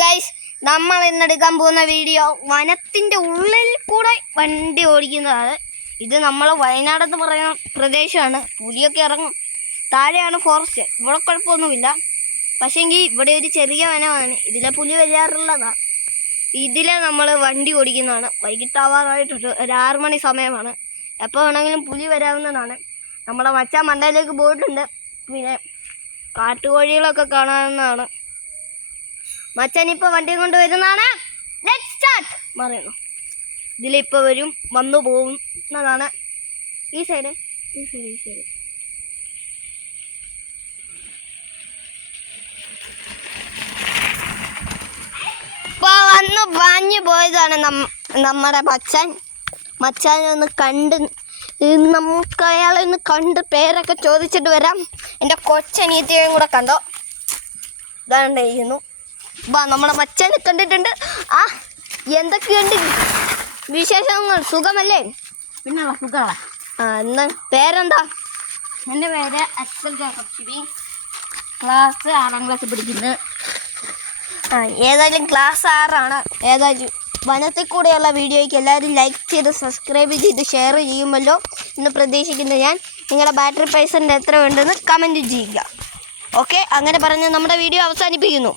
Guys, നമ്മൾ ഇന്നെടുക്കാൻ പോകുന്ന video വനത്തിൻ്റെ ഉള്ളിൽ കൂടെ വണ്ടി ഓടിക്കുന്നതാണ്. ഇത് നമ്മൾ വയനാടെന്ന് പറയുന്ന പ്രദേശമാണ്. പുലിയൊക്കെ ഇറങ്ങും. താഴെയാണ് ഫോറസ്റ്റ്. ഇവിടെ കുഴപ്പമൊന്നുമില്ല. പക്ഷേങ്കിൽ ഇവിടെ ഒരു ചെറിയ വനമാണ്. ഇതിലെ പുലി വരാറുള്ളതാണ്. ഇതിലെ നമ്മൾ വണ്ടി ഓടിക്കുന്നതാണ്. വൈകിട്ടാവാറായിട്ടുണ്ട്. ഒരു 6 മണി സമയമാണ്. എപ്പോൾ വേണമെങ്കിലും പുലി വരാവുന്നതാണ്. നമ്മുടെ മച്ചാൻ മണ്ടയിലേക്ക് പോയിട്ടുണ്ട്. പിന്നെ കാട്ടുകോഴികളൊക്കെ കാണാവുന്നതാണ്. മച്ചാനിപ്പോൾ വണ്ടിയും കൊണ്ട് വരുന്നതാണ്. ലെറ്റ്സ് സ്റ്റാർട്ട് പറയുന്നു. ഇതിലിപ്പോൾ വരും, വന്നു പോകുന്നതാണ്. ഈ സൈഡ് ഇപ്പോൾ വന്ന് വാഞ്ഞു പോയതാണ് നമ്മുടെ മച്ചാനൊന്ന് കണ്ട് നമുക്ക് അയാളെ ഒന്ന് കണ്ട് പേരൊക്കെ ചോദിച്ചിട്ട് വരാം. എൻ്റെ കൊച്ചനിയത്തിയും കൂടെ കണ്ടോ, ഇതാണ്ട് ചെയ്യുന്നു. നമ്മുടെ മച്ചാനെ കണ്ടിട്ടുണ്ട്. എന്തൊക്കെയുണ്ട് വിശേഷങ്ങൾ? സുഖമല്ലേ? പിന്നെ സുഖമാണ്. എന്നാ പേരെന്താ? എൻ്റെ പേര് അക്സൽ ജോസഫ്. ക്ലാസ് 6ാം ക്ലാസ് പഠിക്കുന്നു. ഏതായാലും ക്ലാസ് 6 ഏതായാലും വനത്തിൽ കൂടെയുള്ള വീഡിയോയ്ക്ക് എല്ലാവരും ലൈക്ക് ചെയ്ത് സബ്സ്ക്രൈബ് ചെയ്ത് ഷെയർ ചെയ്യുമല്ലോ എന്ന് പ്രതീക്ഷിക്കുന്നു ഞാൻ. നിങ്ങളുടെ ബാറ്ററി പൈസൻ്റെ എത്ര ഉണ്ടെന്ന് കമൻറ്റ് ചെയ്യുക. ഓക്കെ, അങ്ങനെ പറഞ്ഞ് നമ്മുടെ വീഡിയോ അവസാനിപ്പിക്കുന്നു.